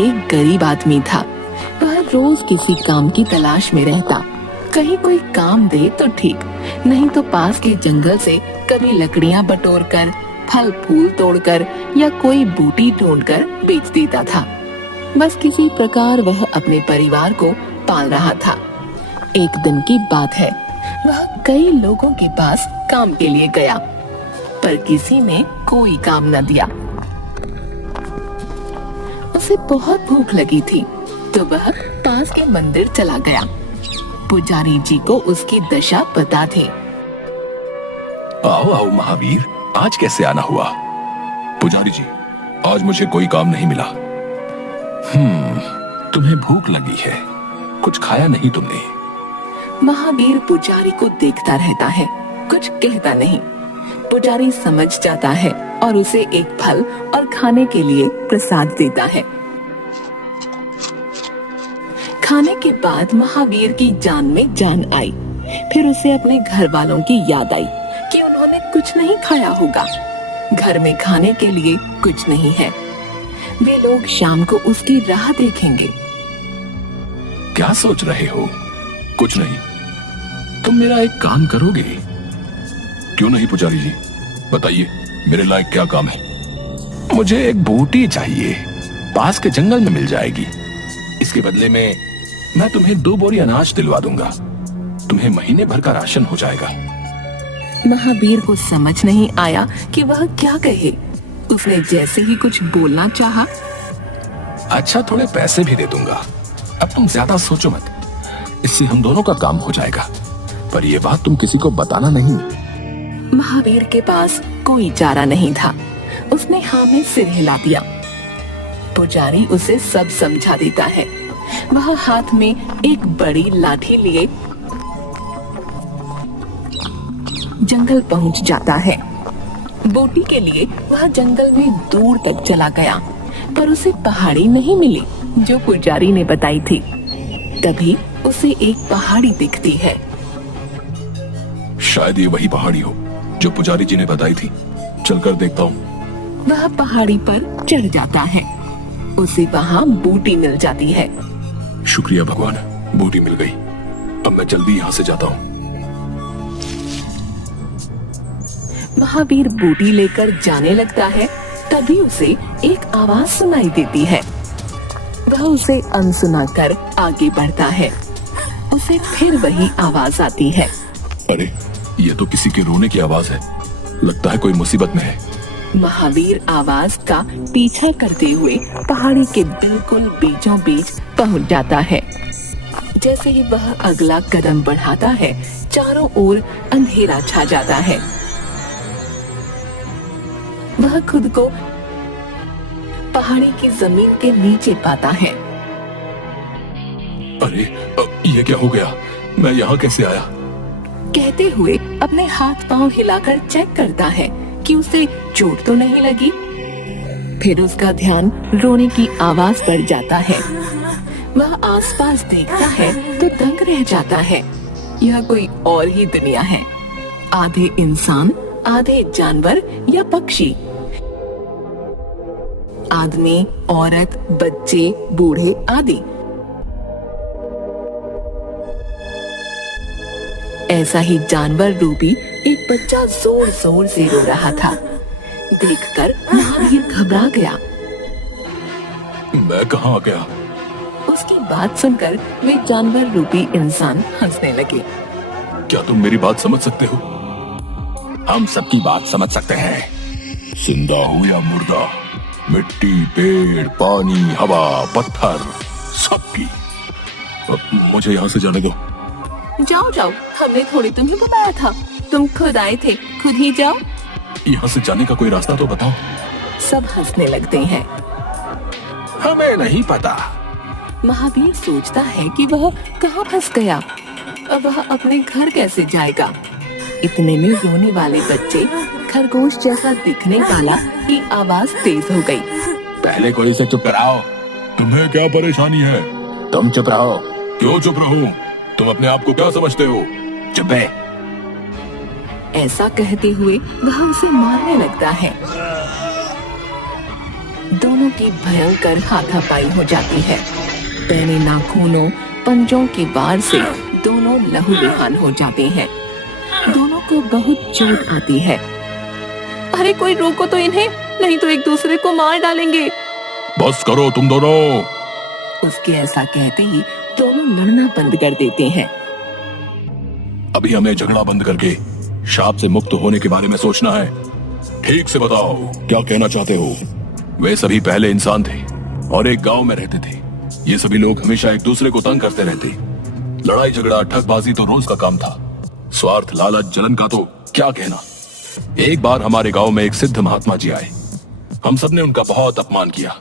एक गरीब आदमी था। वह रोज किसी काम की तलाश में रहता। कहीं कोई काम दे तो ठीक, नहीं तो पास के जंगल से कभी लकड़ियां बटोरकर, फल फूल तोड़कर या कोई बूटी ढूंढकर बेच देता था। बस किसी प्रकार वह अपने परिवार को पाल रहा था। एक दिन की बात है, वह कई लोगों के पास काम के लिए गया, पर किसी ने कोई काम न दिया। उसे बहुत भूख लगी थी, तो वह पास के मंदिर चला गया। पुजारी जी को उसकी दशा पता थी। आओ आओ महावीर, आज कैसे आना हुआ? पुजारी जी, आज मुझे कोई काम नहीं मिला। तुम्हें भूख लगी है, कुछ खाया नहीं तुमने? महावीर पुजारी को देखता रहता है, कुछ कहता नहीं। पुजारी समझ जाता है और उसे एक फल और खाने के लिए प्रसाद देता है। खाने के बाद महावीर की जान में जान आई। फिर उसे अपने घर वालों की याद आई कि उन्होंने कुछ नहीं खाया होगा। घर में खाने के लिए कुछ नहीं है। वे लोग शाम को उसकी राह देखेंगे। क्या सोच रहे हो? कुछ नहीं। तुम मेरा एक काम करोगे? क्यों नहीं पुजारी जी, बताइए मेरे लायक क्या काम है? मुझे एक बूटी चाहिए, पास के जंगल में मिल जाएगी। इसके बदले में मैं तुम्हें 2 बोरी अनाज दिलवा दूंगा। तुम्हें महीने भर का राशन हो जाएगा। महावीर को समझ नहीं आया कि वह क्या कहे। उसने जैसे ही कुछ बोलना चाहा, अच्छा, थोड़े पैसे भी दे दूंगा। अब तुम ज्यादा सोचो मत, इससे हम दोनों का काम हो जाएगा। पर यह बात तुम किसी को बताना नहीं। महावीर के पास कोई चारा नहीं था। उसने हाँ में सिर हिला दिया। पुजारी उसे सब समझा देता है। वह हाथ में एक बड़ी लाठी लिए जंगल पहुंच जाता है। बोटी के लिए वह जंगल में दूर तक चला गया, पर उसे पहाड़ी नहीं मिली जो पुजारी ने बताई थी। तभी उसे एक पहाड़ी दिखती है। शायद ये वही पहाड़ी हो जो पुजारी जी ने बताई थी। चलकर देखता हूँ। वह पहाड़ी पर चढ़ जाता है। उसे वहाँ बूटी मिल जाती है। शुक्रिया भगवान, बूटी मिल गई। अब मैं जल्दी यहाँ से जाता हूँ। महावीर बूटी लेकर जाने लगता है। तभी उसे एक आवाज सुनाई देती है। वह उसे अनसुना कर आगे बढ़ता है। उसे फिर वही आवाज आती है। अरे, ये तो किसी के रोने की आवाज है। लगता है कोई मुसीबत में है। महावीर आवाज का पीछा करते हुए पहाड़ी के बिल्कुल बीचों बीच पहुंच जाता है। जैसे ही वह अगला कदम बढ़ाता है, चारों ओर अंधेरा छा जाता है। वह खुद को पहाड़ी की जमीन के नीचे पाता है। अरे, ये क्या हो गया? मैं यहाँ कैसे आया? कहते हुए अपने हाथ पांव हिलाकर चेक करता है कि उसे चोट तो नहीं लगी। फिर उसका ध्यान रोने की आवाज पर जाता है। वह आसपास देखता है तो दंग रह जाता है। यह कोई और ही दुनिया है। आधे इंसान, आधे जानवर या पक्षी। आदमी, औरत, बच्चे, बूढ़े आदि। ऐसा ही जानवर रूपी एक बच्चा जोर जोर से रो रहा था। देखकर महावीर घबरा गया। मैं कहाँ आ गया? उसकी बात सुनकर वे जानवर रूपी इंसान हंसने लगे। क्या तुम मेरी बात समझ सकते हो? हम सबकी बात समझ सकते हैं, जिंदा हो या मुर्दा, मिट्टी, पेड़, पानी, हवा, पत्थर, सबकी। मुझे यहाँ से जाने दो। जाओ जाओ, हमने थोड़ी तुम्हें बताया था। तुम खुद आए थे, खुद ही जाओ। यहाँ से जाने का कोई रास्ता तो बताओ। सब हंसने लगते हैं। हमें नहीं पता। महावीर सोचता है कि वह कहाँ फंस गया। अब वह अपने घर कैसे जाएगा। इतने में रोने वाले बच्चे, खरगोश जैसा दिखने वाला की आवाज तेज हो गई। पहले कोई से चुप कराओ। तुम्हें क्या परेशानी है? तुम चुप रहो। क्यों चुप रहो? तुम अपने आप को क्या समझते हो? चुप है। ऐसा कहते हुए वह उसे मारने लगता है। दोनों की भयंकर हाथापाई हो जाती है। पैने नाखूनों पंजों के वार से दोनों लहूलुहान हो जाते हैं। दोनों को बहुत चोट आती है। अरे कोई रोको तो इन्हें, नहीं तो एक दूसरे को मार डालेंगे। बस करो तुम दोनों। उसके ऐसा कहते ही दोनों लड़ना बंद कर देते हैं। अभी हमें झगड़ा बंद करके शाप से मुक्त होने के बारे में सोचना है। ठीक से बताओ, क्या कहना चाहते हो? वे सभी पहले इंसान थे और एक गांव में रहते थे। ये सभी लोग हमेशा एक दूसरे को तंग करते रहते। लड़ाई झगड़ा ठगबाजी तो रोज का काम था। स्वार्थ लालच जलन का तो क्या कहना। एक बार हमारे गांव में एक सिद्ध महात्मा जी आए। हम सब ने उनका बहुत अपमान किया।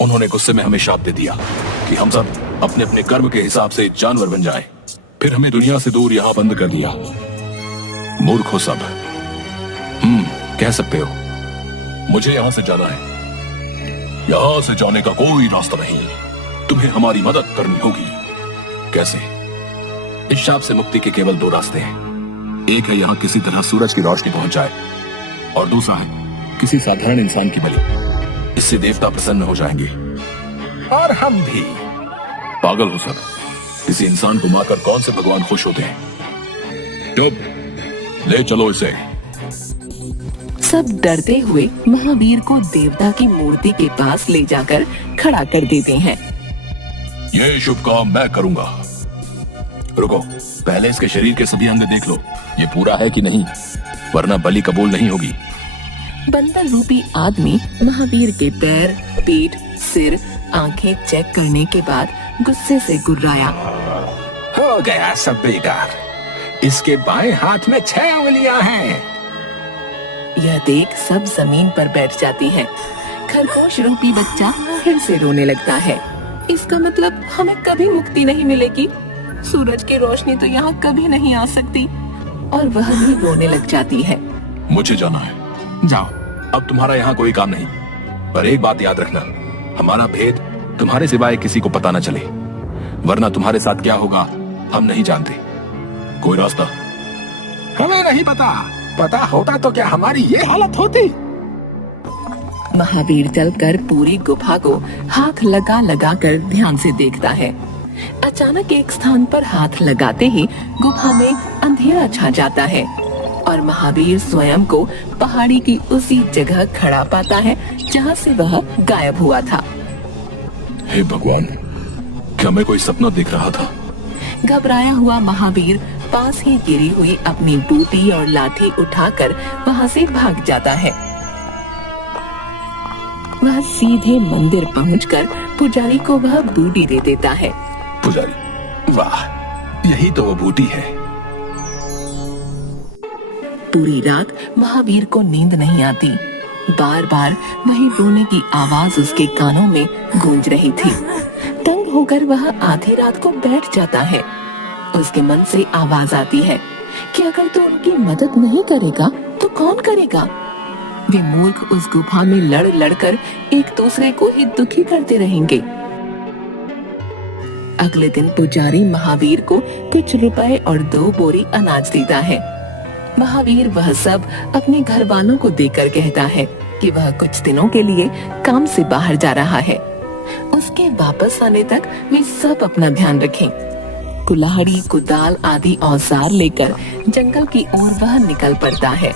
उन्होंने गुस्से में हमें शाप दे दिया कि हम सब अपने अपने कर्म के हिसाब से जानवर बन जाएं। फिर हमें दुनिया से दूर यहाँ बंद कर दिया। मूर्ख हो सब। कह सकते हो। मुझे यहाँ से जाना है। यहाँ से जाने का कोई रास्ता नहीं। तुम्हें हमारी मदद करनी होगी। कैसे? इस शाप से मुक्ति के केवल दो रास्ते हैं। एक है यहाँ किसी तरह सूरज की रोशनी पहुंच जाए और दूसरा है किसी साधारण इंसान की बलि। इससे देवता प्रसन्न हो जाएंगे और हम भी। पागल हो सब। किसी इंसान को मारकर कौन से भगवान खुश होते हैं? चुप, ले चलो इसे। सब डरते हुए महावीर को देवता की मूर्ति के पास ले जाकर खड़ा कर देते हैं। ये शुभ काम मैं करूंगा। रुको, पहले इसके शरीर के सभी अंग देख लो, ये पूरा है कि नहीं, वरना बलि कबूल नहीं होगी। बंदर रूपी आदमी महावीर के पैर, पीठ, सिर, आंखें चेक करने के बाद गुस्से से गुर्राया। हो गया सब बेकार। इसके बाएं हाथ में 6 उंगलियां हैं। यह देख सब जमीन पर बैठ जाती हैं। खरगोश रूपी बच्चा फिर से रोने लगता है। इसका मतलब हमें कभी मुक्ति नहीं मिलेगी। सूरज की रोशनी तो यहाँ कभी नहीं आ सकती। और वह भी रोने लग जाती है। मुझे जाना है। जाओ। अब तुम्हारा यहाँ कोई काम नहीं। पर एक बात याद रखना, हमारा भेद तुम्हारे सिवाय किसी को पता न चले, वरना तुम्हारे साथ क्या होगा हम नहीं जानते। कोई रास्ता? हमें नहीं पता। पता होता तो क्या हमारी ये हालत होती? महावीर चलकर पूरी गुफा को हाथ लगा लगा कर ध्यान से देखता है। अचानक एक स्थान पर हाथ लगाते ही गुफा में अंधेरा छा जाता है और महावीर स्वयं को पहाड़ी की उसी जगह खड़ा पाता है जहाँ से वह गायब हुआ था। हे भगवान, क्या मैं कोई सपना देख रहा था? घबराया हुआ महावीर पास ही गिरी हुई अपनी बूटी और लाठी उठाकर वहाँ से भाग जाता है। वह सीधे मंदिर पहुंचकर पुजारी को वह बूटी दे देता है। पुजारी, वाह, यही तो वो बूटी है। पूरी रात महावीर को नींद नहीं आती। बार बार वही रोने की आवाज उसके कानों में गूंज रही थी। तंग होकर वह आधी रात को बैठ जाता है। उसके मन से आवाज आती है कि अगर तू उनकी मदद नहीं करेगा तो कौन करेगा। वे मूर्ख उस गुफा में लड़ लड़कर एक दूसरे को ही दुखी करते रहेंगे। अगले दिन पुजारी महावीर को कुछ रुपए और 2 बोरी अनाज देता है। महावीर वह सब अपने घर वालों को देकर कहता है कि वह कुछ दिनों के लिए काम से बाहर जा रहा है। उसके वापस आने तक वे सब अपना ध्यान रखें। कुल्हाड़ी, कुदाल आदि औजार लेकर जंगल की ओर वह निकल पड़ता है।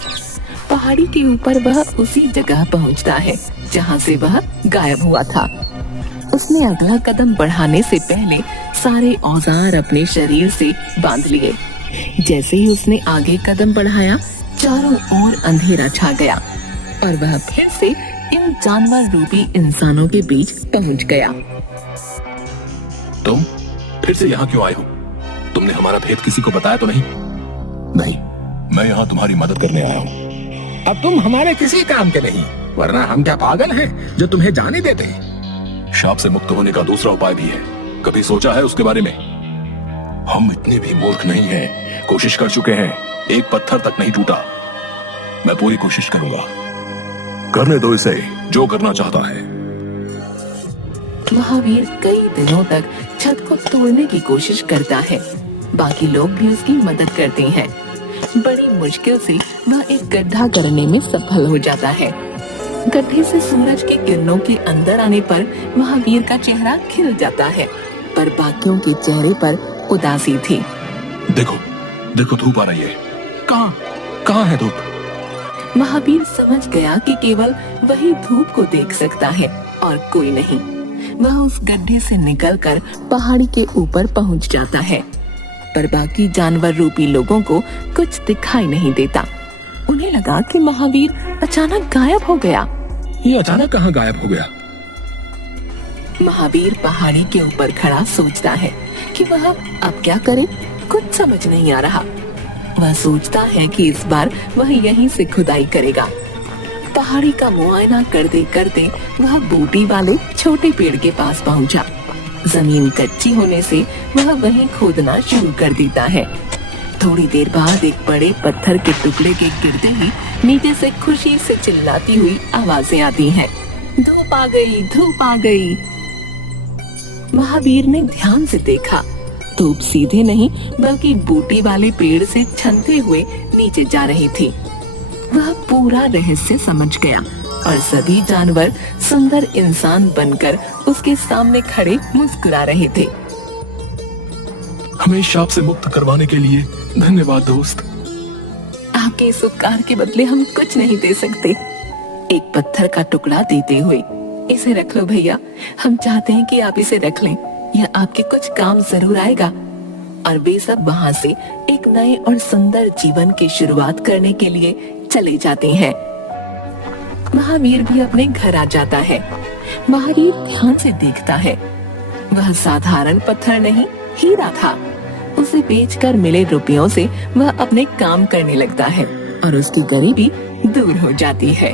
पहाड़ी के ऊपर वह उसी जगह पहुंचता है जहां से वह गायब हुआ था। उसने अगला कदम बढ़ाने से पहले सारे औजार अपने शरीर से बांध लिए। जैसे ही उसने आगे कदम बढ़ाया, चारों ओर अंधेरा छा गया और वह फिर से इन जानवर रूपी इंसानों के बीच पहुंच गया। तुम फिर से यहाँ क्यों आए हो? तुमने हमारा भेद किसी को बताया तो नहीं? नहीं, मैं यहाँ तुम्हारी मदद करने आया हूँ। अब तुम हमारे किसी काम के नहीं, वरना हम क्या पागल हैं जो तुम्हें जाने देते हैं? शाप से मुक्त होने का दूसरा उपाय भी है। कभी सोचा है उसके बारे में? हम इतने भी मूर्ख नहीं हैं। कोशिश कर चुके हैं, एक पत्थर तक नहीं टूटा। मैं पूरी कोशिश करूंगा। करने दो इसे जो करना चाहता है। महावीर कई दिनों तक छत को तोड़ने की कोशिश करता है। बाकी लोग भी उसकी मदद करते हैं। बड़ी मुश्किल से वह एक गड्ढा करने में सफल हो जाता है। गड्ढे से सूरज की किरणों के अंदर आने पर महावीर का चेहरा खिल जाता है, पर बाकियों के चेहरे पर उदासी थी। देखो देखो धूप आ रही है। कहाँ कहाँ है धूप? महावीर समझ गया कि केवल वही धूप को देख सकता है और कोई नहीं। वह उस गड्ढे से निकलकर पहाड़ी के ऊपर पहुंच जाता है, पर बाकी जानवर रूपी लोगों को कुछ दिखाई नहीं देता। उन्हें लगा कि महावीर अचानक गायब हो गया। ये अचानक कहाँ गायब हो गया? महावीर पहाड़ी के ऊपर खड़ा सोचता है कि वह अब क्या करे, कुछ समझ नहीं आ रहा। वह सोचता है कि इस बार वह यहीं से खुदाई करेगा। पहाड़ी का मुआयना करते करते वह बूटी वाले छोटे पेड़ के पास पहुंचा। जमीन कच्ची होने से वह वहीं खोदना शुरू कर देता है। थोड़ी देर बाद एक बड़े पत्थर के टुकड़े के गिरते ही नीचे से खुशी से चिल्लाती हुई आवाजें आती हैं। धूप आ गई, धूप आ गई। महावीर ने ध्यान से देखा। धूप सीधे नहीं बल्कि बूटी वाले पेड़ से छनते हुए नीचे जा रही थी। वह पूरा रहस्य समझ गया और सभी जानवर सुंदर इंसान बनकर उसके सामने खड़े मुस्कुरा रहे थे। हमें शाप से मुक्त करवाने के लिए धन्यवाद दोस्त। आपके इस उपकार के बदले हम कुछ नहीं दे सकते। एक पत्थर का टुकड़ा देते हुए, इसे रख लो भैया, हम चाहते हैं कि आप इसे रख लें, यह आपके कुछ काम जरूर आएगा। और वे सब वहाँ से एक नए और सुंदर जीवन की शुरुआत करने के लिए चले जाते हैं। महावीर भी अपने घर आ जाता है। महावीर ध्यान से देखता है, वह साधारण पत्थर नहीं, हीरा था। उसे बेचकर मिले रुपयों से वह अपने काम करने लगता है और उसकी गरीबी दूर हो जाती है।